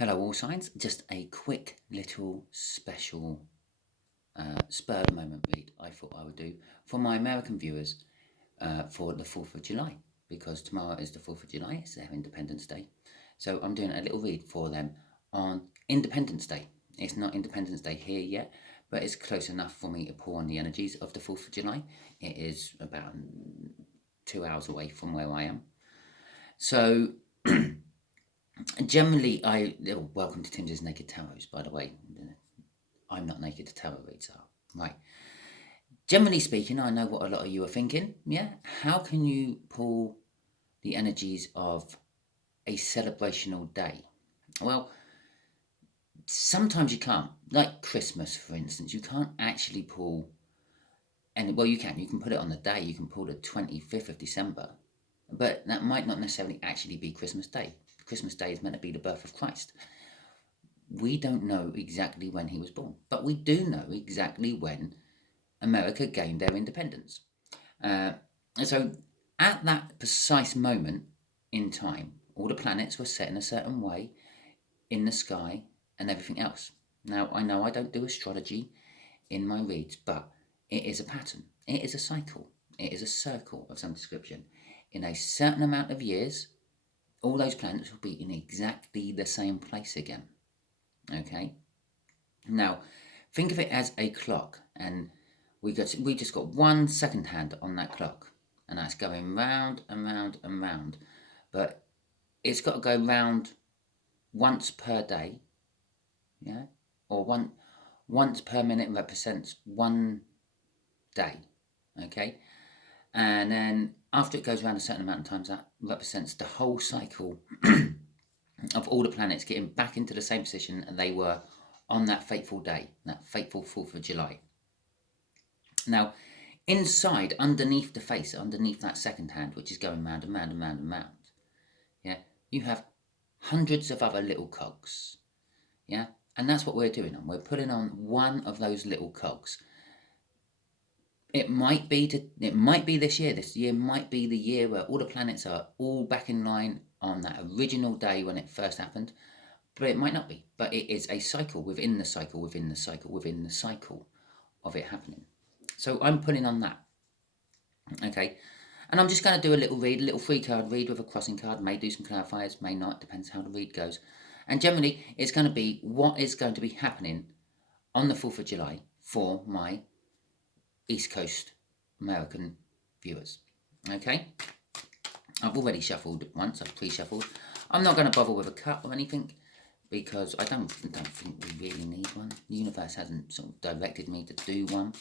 Hello, all signs. Just a quick little special spur of the moment read I thought I would do for my American viewers for the 4th of July, because tomorrow is the 4th of July, it's their Independence Day. So I'm doing a little read for them on Independence Day. It's not Independence Day here yet, but it's close enough for me to pull on the energies of the 4th of July. It is about 2 hours away from where I am. So generally, welcome to Timsy Naked Tarot, by the way. I'm not naked, the tarot reads are. Right. Generally speaking, I know what a lot of you are thinking. Yeah? How can you pull the energies of a celebrational day? Well, sometimes you can't. Like Christmas, for instance, you can't actually pull. And well, you can. You can put it on the day. You can pull the 25th of December. But that might not necessarily actually be Christmas Day. Christmas Day is meant to be the birth of Christ. We don't know exactly when he was born, but we do know exactly when America gained their independence. And so at that precise moment in time, all the planets were set in a certain way in the sky and everything else. Now, I know I don't do astrology in my reads, but it is a pattern. It is a cycle. It is a circle of some description. In a certain amount of years, all those planets will be in exactly the same place again. Okay? Now, think of it as a clock, and we just got 1 second hand on that clock, and that's going round and round and round. But it's got to go round once per day, yeah? Or once per minute represents 1 day, okay? And then after it goes around a certain amount of times, that represents the whole cycle of all the planets getting back into the same position they were on that fateful day, that fateful 4th of July. Now, inside, underneath the face, underneath that second hand, which is going round and round and round and round, yeah, you have hundreds of other little cogs, yeah? And that's what we're doing. We're putting on one of those little cogs. It might be this year. This year might be the year where all the planets are all back in line on that original day when it first happened, but it might not be. But it is a cycle within the cycle, within the cycle, within the cycle of it happening. So I'm putting on that. Okay. And I'm just going to do a little read, a little 3-card read with a crossing card. May do some clarifiers, may not. Depends how the read goes. And generally, it's going to be what is going to be happening on the 4th of July for my East Coast American viewers. Okay? I've already shuffled once. I've pre-shuffled. I'm not going to bother with a cut or anything, because I don't think we really need one. The universe hasn't sort of directed me to do one.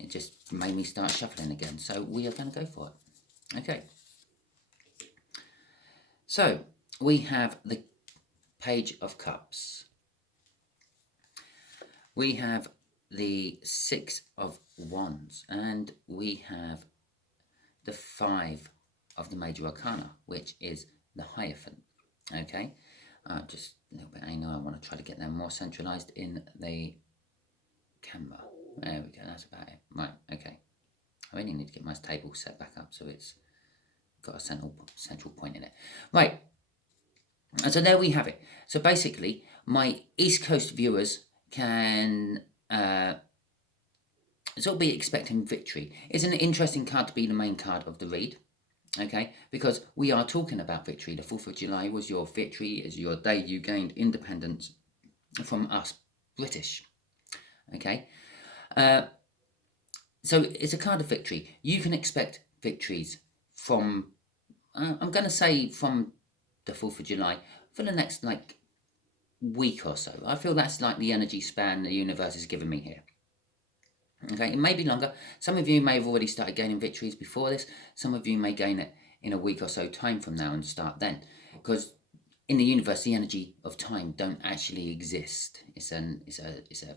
It just made me start shuffling again. So we are going to go for it. Okay. So we have the Page of Cups. We have the 6 of Wands. And we have the 5 of the Major Arcana, which is the Hierophant. Okay. Just a little bit angle. I want to try to get them more centralized in the camera. There we go, that's about it. Right, okay. I really need to get my table set back up so it's got a central point in it. Right, and so there we have it. So basically, my East Coast viewers can sort of be expecting victory. It's an interesting card to be the main card of the read. Okay, because we are talking about victory. The 4th of July was your victory, is your day you gained independence from us British. Okay, so it's a card of victory. You can expect victories from, I'm going to say from the 4th of July for the next week or so. I feel that's like the energy span the universe is giving me here. Okay, it may be longer. Some of you may have already started gaining victories before this. Some of you may gain it in a week or so time from now and start then. Because in the universe, the energy of time don't actually exist. It's a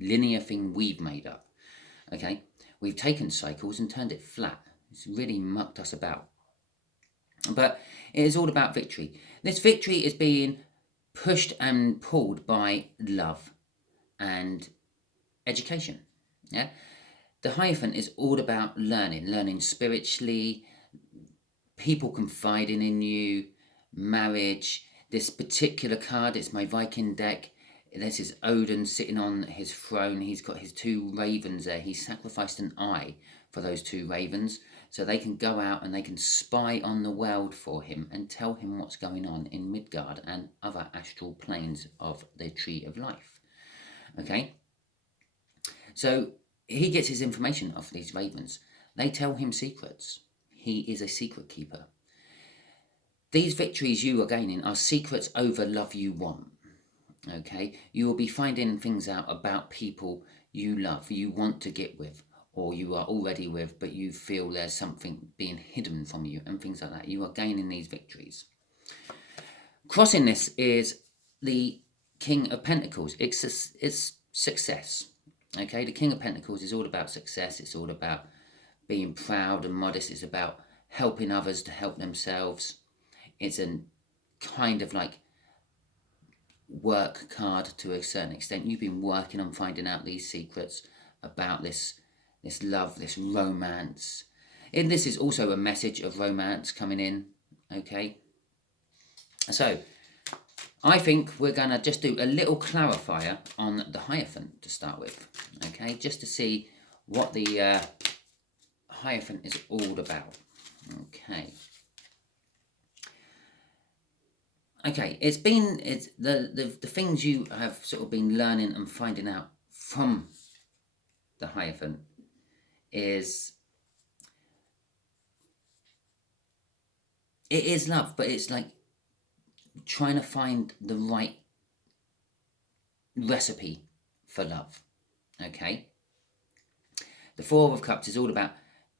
linear thing we've made up. Okay, we've taken cycles and turned it flat. It's really mucked us about. But it is all about victory. This victory is being pushed and pulled by love and education. Yeah, the Hierophant is all about learning spiritually, people confiding in you, marriage. This particular card, it's my Viking deck. This is Odin sitting on his throne. He's got his 2 ravens there. He sacrificed an eye for those 2 ravens so they can go out and they can spy on the world for him and tell him what's going on in Midgard and other astral planes of the Tree of Life. Okay? So he gets his information off these ravens. They tell him secrets. He is a secret keeper. These victories you are gaining are secrets over love you want. Okay? You will be finding things out about people you love, you want to get with, or you are already with, but you feel there's something being hidden from you and things like that. You are gaining these victories. Crossing this is the King of Pentacles. It's success. Okay? The King of Pentacles is all about success. It's all about being proud and modest. It's about helping others to help themselves. It's a kind of like work card to a certain extent. You've been working on finding out these secrets about this love, this romance. And this is also a message of romance coming in. Okay. So I think we're going to just do a little clarifier on the Hierophant to start with. Okay. Just to see what the Hierophant is all about. Okay. Okay, it's the things you have sort of been learning and finding out from the Hierophant is, it is love, but it's like trying to find the right recipe for love. Okay, the Four of Cups is all about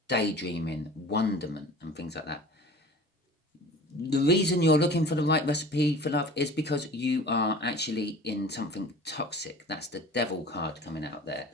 daydreaming, wonderment, and things like that. The reason you're looking for the right recipe for love is because you are actually in something toxic. That's the Devil card coming out there.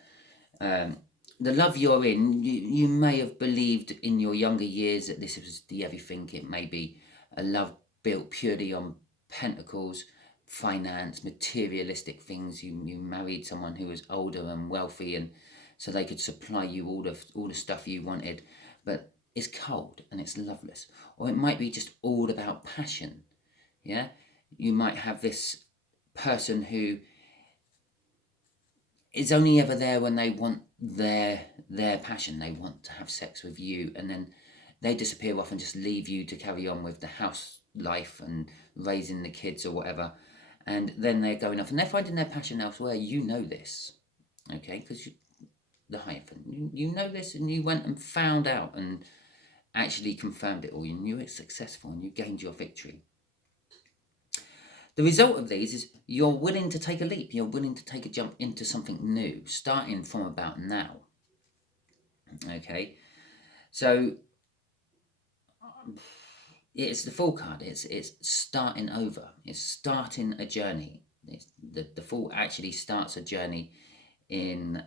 The love you're in, you may have believed in your younger years that this was the everything. It may be a love built purely on pentacles, finance, materialistic things. You married someone who was older and wealthy, and so they could supply you all the stuff you wanted. But it's cold and it's loveless. Or it might be just all about passion. Yeah? You might have this person who is only ever there when they want their passion. They want to have sex with you, and then they disappear off and just leave you to carry on with the house life and raising the kids or whatever. And then they're going off and they're finding their passion elsewhere. You know this. Okay? Because the Hierophant, you know this, and you went and found out and actually confirmed it all. You knew it's successful and you gained your victory. The result of these is you're willing to take a leap. You're willing to take a jump into something new, starting from about now. Okay, so it's the Fool card. It's starting over. It's starting a journey. The Fool actually starts a journey in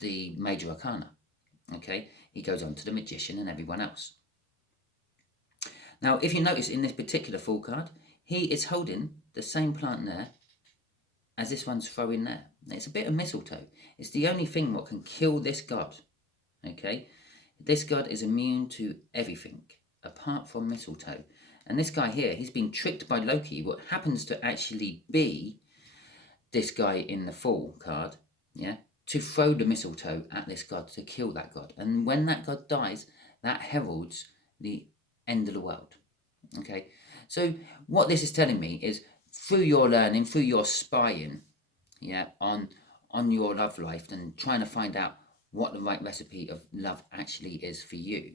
the Major Arcana. Okay, he goes on to the Magician and everyone else. Now, if you notice in this particular Fool card, he is holding the same plant there as this one's throwing there. It's a bit of mistletoe. It's the only thing what can kill this god. Okay, this god is immune to everything apart from mistletoe. And this guy here, he's been tricked by Loki, what happens to actually be this guy in the Fool card, yeah, to throw the mistletoe at this god, to kill that god. And when that god dies, that heralds the end of the world. Okay, so what this is telling me is, through your learning, through your spying, yeah, on your love life and trying to find out what the right recipe of love actually is for you,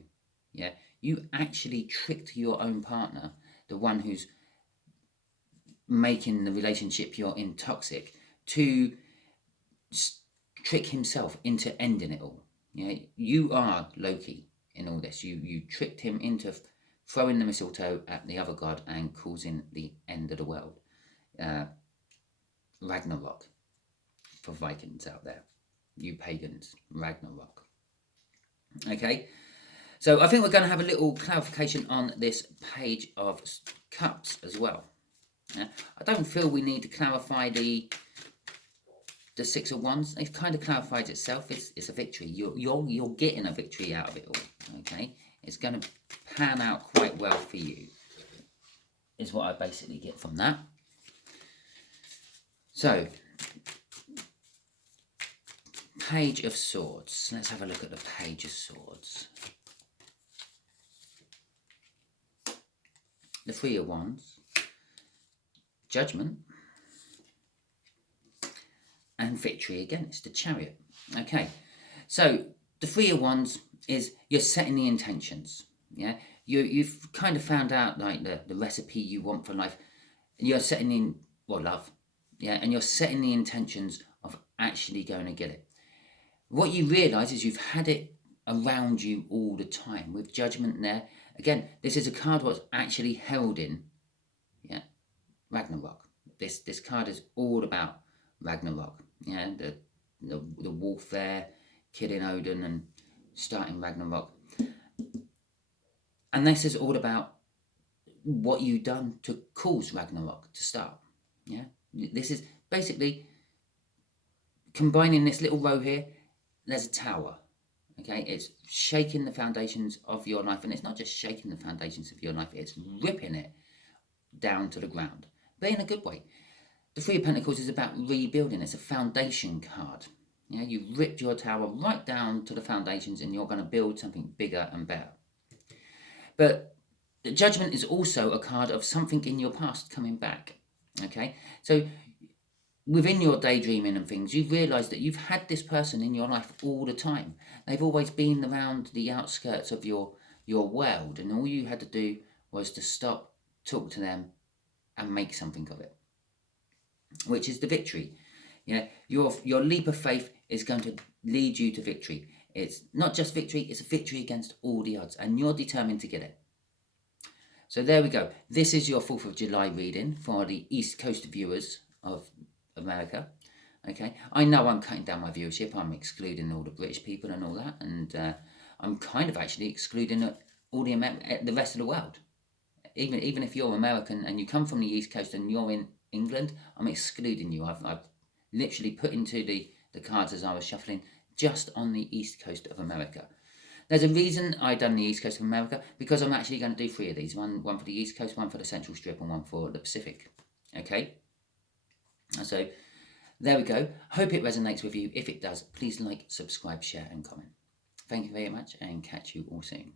yeah, you actually tricked your own partner, the one who's making the relationship you're in toxic, to trick himself into ending it all. Yeah, you are Loki in all this. You tricked him into throwing the mistletoe at the other god and causing the end of the world. Ragnarok for Vikings out there, you pagans. Ragnarok. Okay, so I think we're going to have a little clarification on this Page of Cups as well. Yeah? I don't feel we need to clarify the Six of Wands. It kind of clarifies itself. It's a victory. You're getting a victory out of it all. Okay, it's going to pan out quite well for you. is what I basically get from that. So, Page of Swords. Let's have a look at the Page of Swords. The Three of Wands, Judgment, and Victory against the Chariot. Okay, so the Three of Wands is you're setting the intentions. Yeah, you've kind of found out like the recipe you want for life. You're setting in, well, love. Yeah, and you're setting the intentions of actually going to get it. What you realise is you've had it around you all the time. With Judgment there, again, this is a card what's actually held in, yeah, Ragnarok. This card is all about Ragnarok. Yeah, the warfare, killing Odin and starting Ragnarok. And this is all about what you've done to cause Ragnarok to start. Yeah, this is basically combining this little row here. There's a tower. Okay, it's shaking the foundations of your life, and it's not just shaking the foundations of your life, it's ripping it down to the ground, but in a good way. The Three of Pentacles is about rebuilding. It's a foundation card. Yeah, you ripped your tower right down to the foundations, and you're going to build something bigger and better. But the Judgment is also a card of something in your past coming back. Okay, so within your daydreaming and things, you've realised that you've had this person in your life all the time. They've always been around the outskirts of your world, and all you had to do was to stop, talk to them, and make something of it, which is the victory. Yeah, your leap of faith is going to lead you to victory. It's not just victory, it's a victory against all the odds, and you're determined to get it. So there we go. This is your 4th of July reading for the East Coast viewers of America. Okay, I know I'm cutting down my viewership. I'm excluding all the British people and all that, and I'm kind of actually excluding all the rest of the world. Even if you're American and you come from the East Coast and you're in England, I'm excluding you. I've literally put into the cards as I was shuffling just on the East Coast of America. There's a reason I done the East Coast of America, because I'm actually going to do 3 of these. One for the East Coast, one for the Central Strip, and one for the Pacific. Okay? So, there we go. Hope it resonates with you. If it does, please like, subscribe, share, and comment. Thank you very much, and catch you all soon.